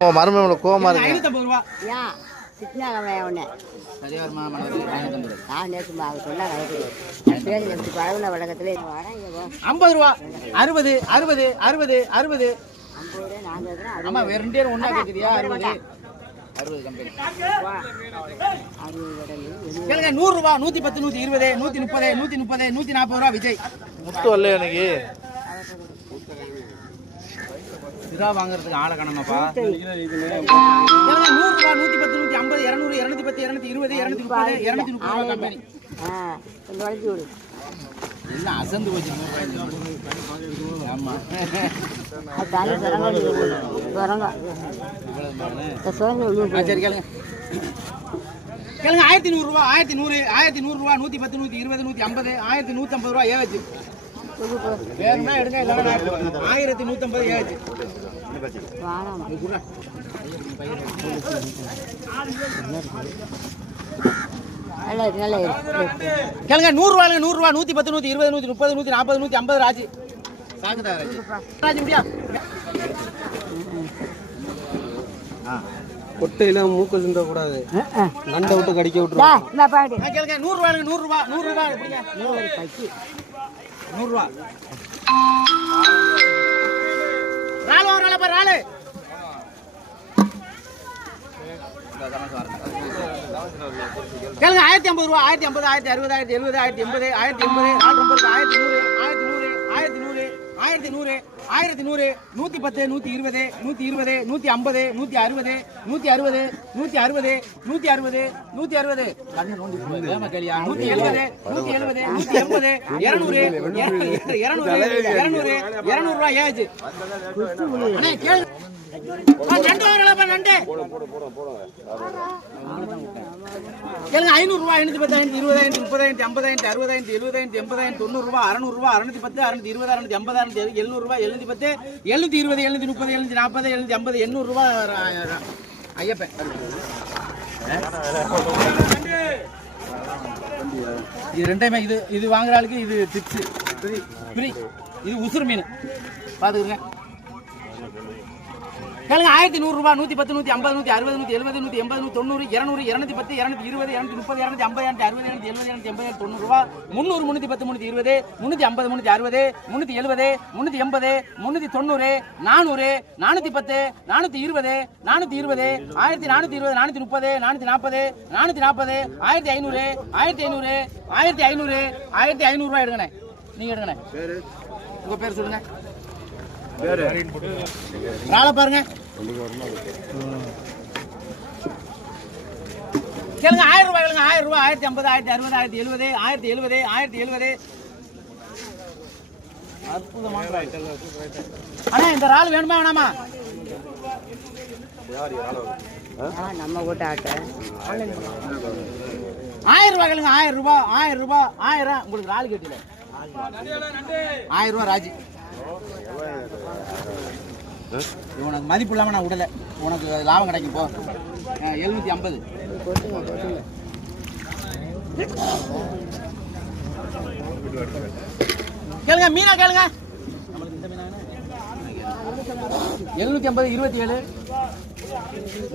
மருமகளை கோவமா இருக்கு. 550 ரூபா. ஏன் சிக்னாலமே ஒண்ணே சரியா வருமா? மனது 550. நான் நேத்து மாவு சொன்னா கரெக்ட். பேர் எப்படி பழகுன வழக்கத்துல வரேன். 50 ரூபா. 60 60 60 60 50 நான் சொல்றேன். ஆமா வேற ரெண்டு பேரும் ஒண்ணா கேக்குறியா? 60 60 கம்பெனி. கேளுங்க 100 ரூபா. 110 120 130 130 140 ரூபா விஜய். முத்து வரல எனக்கு. இதா வாங்குறதுக்கு ஆளை காணமாப்பா. கேளுங்க 100 ரூபா. 110 150 200 210 220 230 230 ரூபா கம்பெனி. கொஞ்சம் வளைச்சு விடு. எல்லாம் அசந்து போச்சு. ஆமா தாலி சரங்க சரங்க சரி கேளுங்க கேளுங்க 1100 ரூபா. 1100 1100 ரூபா. 110 120 150 1150 ரூபா ஏவச்சு. வேணும்னா எடுங்க. 1150 ஏவச்சு. கேளுங்க 100 ரூபா. 100 ரூபா. 110 120 130 140 150 ராஜி. சாகுதா ராஜி முடியா? கொட்டையில மூக்க சிந்த கூடாது. நண்டை விட்டு கடிக்க விட்டுருவோம். கேளுங்க 100 ரூபா. 100 ரூபா. 100 ரூபா. 100 ரூபா. ராலு வர பாரு ராலு. கேளுங்க 1050 ரூபா. 1050 1060 1070 1080 1080 ரால் நம்பர் 1100 1100 1100 1100 1100 110 120 120 150 160 160 160 160 160 கண்ணு நோண்டி போகுது. ஏமா கேளியா? 170 170 180 200 200 ரூபா ஏஜ். அண்ணே கேளு. நண்டு வரலப்பா நண்டு. கேளுங்க 500 ரூபா. 510 20 30 50 60 70 80 90 ரூபா. 600 ரூபா. 610 620 650 700 ரூபா. 710 720 730 740 750 800 ரூபா ஐயப்பன். இது ரெண்டையுமே இது வாங்குற ஆளுக்கு இது டிப்ஸ் ஃப்ரீ. இது உசுறு மீன் பாத்துக்கிறேன். கேளுங்க 1100 ரூபா. 110 150 160 170 180 190 200 210 220 230 250 260 270 280 90 ரூபா. 300 310 320 350 360 370 380 390 400 410 420 420 1420 430 440 440 1500 1500 1500 1500 ரூபாய் எடுங்கண்ணே. நீங்க எடுங்கண்ணே. உங்க பேர் சொல்லுங்க. ராளை பாருங்க. கேளுங்க 1000 ரூபாய். கேளுங்க 1000 ரூபாய். 1050 1060 1070 1070 அற்புதமான அண்ணா இந்த ராள் வேணுமா வேணாமா? நம்ம கூட்ட ஆட்ட 1000 ரூபாய். கேளுங்க 1000 ரூபாய். 1000 ரூபாய். 1000 உங்களுக்கு ராள் கேட்டீங்க. 1000 ரூபாய் ராஜி. உனக்கு மதிப்பு இல்லாம நான் விடல. உனக்கு லாபம் கிடைக்கும். போ 750. கேளுங்க மீனா கேளுங்க. 750 27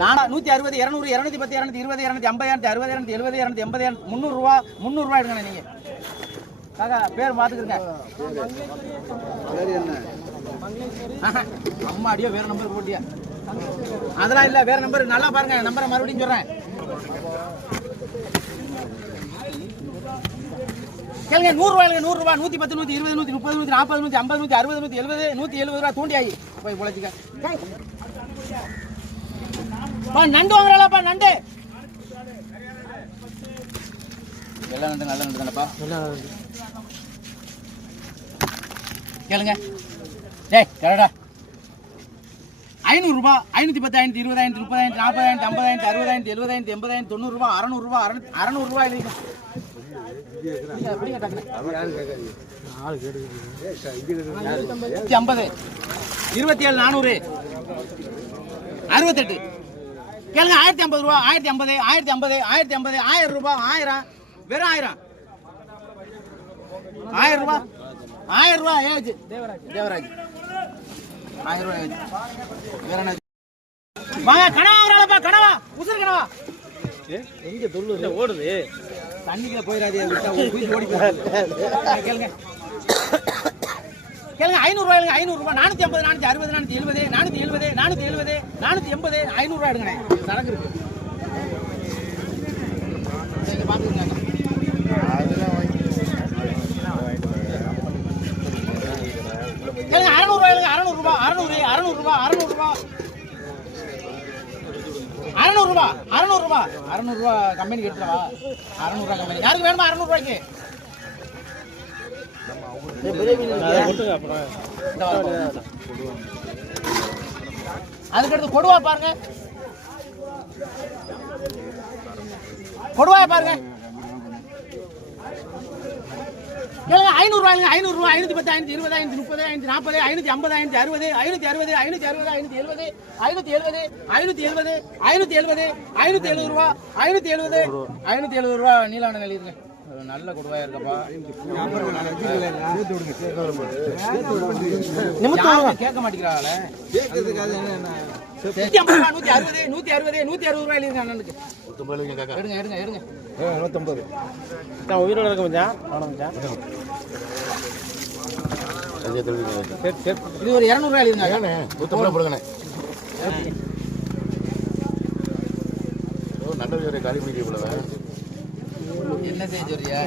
160 200 210 220 250 260 270 280 300 ரூபா. 300 ரூபாய் எடுங்க நீங்க. காக்கா பேர் பாத்துக்கிறேங்க. அம்மா அடியோ வேற நம்பர் போட்டியா? அதெல்லாம் இல்ல வேற நம்பர். நல்லா பாருங்க நம்பரை மறுபடியும் சொல்றேன். கேளுங்க 100 ரூபாய். 100 ரூபாய். 110 120 130 140 150 160 170 170 ரூபாய் தூண்டி ஆகி போய் பொழைச்சிக்க. நண்டு வாங்குறாளாப்பா நண்டு. வெள்ள நண்டு நல்ல நண்டு தானப்பா. கேளுங்க. டேய் கரெக்டா 500 ரூபாய். 510 520 530 40 50 60 70 80 90 ரூபாய். 600 ரூபாய். 600 ரூபாய் எழுதிங்க. 50 27 400 68. கேளுங்க 1050 ரூபாய். 1050 1050 1050 1000 ரூபாய். 1000 வெறும் 1000 1000 ரூபாய். 1000 ரூபாய் ஏஜ் தேவராஜ் 1000 ரூபாய் ஏஜ். வேற என்ன வாங்க கனவா வராளப்பா கனவா உசுறு கனவா எங்க தொல்லு ஓடுது தண்ணிக்குள்ள போயிடாதே விட்டா குதிச்சு ஓடி போறாரு கேளுங்க கேளுங்க 500 ரூபாய் 500 ரூபாய் 450 460 470 470 500 ரூபாய் எடுங்கண்ணே சரக்கு இருக்கு நீங்க பாத்துக்கங்க கேளுங்க 600 ரூபாய் 600 ரூபாய் 600 600 ரூபாய் 600 ரூபாய் 600 ரூபாய் 600 ரூபாய் 600 ரூபாய் கம்பெனிக்கு எடுத்துவா 600 ரூபாய் கம்பெனி யாருக்கு வேணுமா 600 ரூபாய்க்கு அதுக்கடுத்து கொடுவா பாருங்க கொடுவாய பாருங்க 500 ரூபாய் 500 ரூபாய் 510 520 530 540 550 560 560 570 ரூபாய் 570 ரூபாய் நீலான நிலையிருங்க நல்ல கொடுவாயா இருக்கப்பா கேட்க மாட்டேங்கிறாங்கள 160 ரூபாய் அண்ணனுக்கு எடுங்க எடுங்க எடுங்க 150 உயிரோட இருக்க மச்சான் இது ஒரு 200 ரூபாய் எழுதுங்க 150 போடுங்கண்ணே நல்ல காலி பண்ணிக்க போல என்ன செய்ய சொல்றியா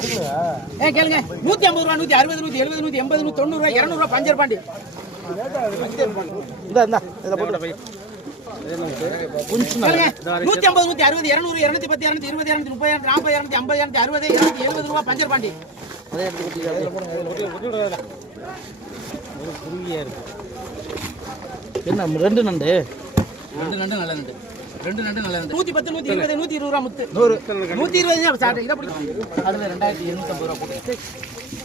கேளுங்க 150 ரூபாய் 160 170 180 190 ரூபாய் 200 ரூபாய் பஞ்சர் பாண்டி இந்த இத போட்டு போய் 150 160 200 210 220 230 240 250 260 270 ரூபாய் பஞ்சர் பாண்டி என்ன ரெண்டு நண்டு நல்ல நண்டு 110 120 120 ரூபாய் முத்து 120 ஸ்டார்ட் இத பிடிக்கும் அதுல 2850 ரூபாய் போட்டு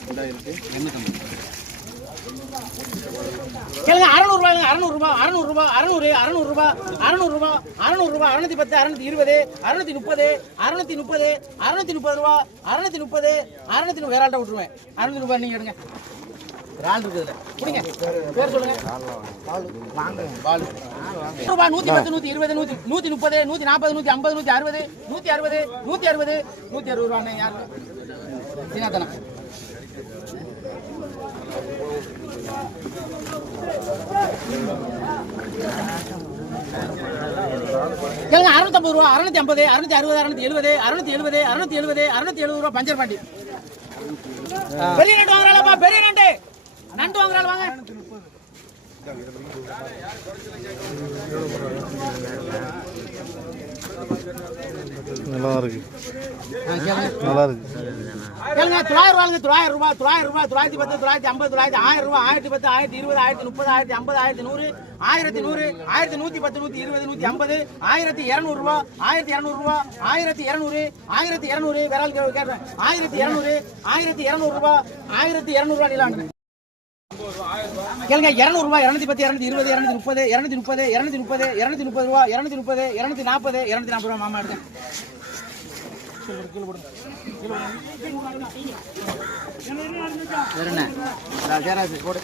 2850 கேளுங்க 600 ரூபாய் 600 ரூபாய் 600 ரூபாய் 600 600 ரூபாய் 600 ரூபாய் 600 ரூபாய் 610 620 630 630 ரூபாய் 630 630 வேற ஆள்ட்ட விட்டுருவேன் 600 ரூபாய் நீங்க எடுங்க ரால் இருக்குதுல புடிங்க பேர் சொல்லுங்க பால் ரூபாய் 110 120 130 140 150 160 160 ரூபாய் யாரு சீனாதனா கேளுங்க 650 ரூபாய் 650 660 670 ரூபாய் பஞ்சர் பாண்டி பெரிய நண்டு வாங்குறாளப்பா பெரிய நண்டு வாங்குறாள் வாங்க நல்லா இருக்கு நல்லா இருக்கு கேளுங்க 900 ரூபாய் 900 ரூபாய் 910 950 1000 ரூபாய் 1010 1020 1030 1030 1110 1120 150 1200 ரூபாய் 1200 ரூபாய் 1200 வேற ஆள் கேட்றேன் 1200 ரூபாய் 1200 ரூபாய் நிலாண்டு கேளுங்க 200 ரூபாய் 210 220 230 230 ரூபாய் 230 240 240 ரூபாய் மாமா எடுங்க வேற என்ன ஜெராசி போடு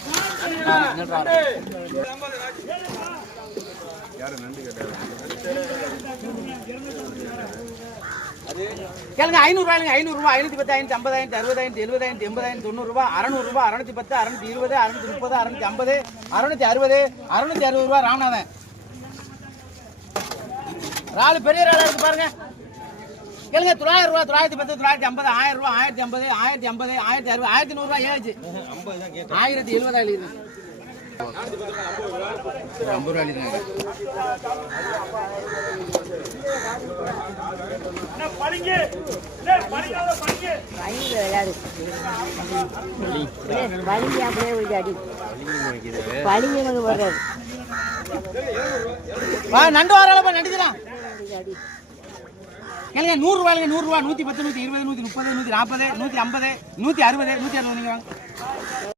கேளுங்க 500 ரூபாய் 500 ரூபாய் 510 550 560 570 90 ரூபாய் 600 ரூபாய் 610 620 630 630 650 ரூபாய் ராமநாதன் ராலு பெரிய ராலா இருக்கு பாருங்க கேளுங்க 900 ரூபாய் 910 950 1000 ரூபாய் 1050 1050 1060 1100 ரூபாய் ஏச்சு 1070 எழுதி 50 ரூபாய் எழுதிங்க நண்டு வராளப்பா நடிக்கலாம் கேளுங்க 100 ரூபாய் 100 ரூபாய் 110 120 130 140 150 160 160 நீங்க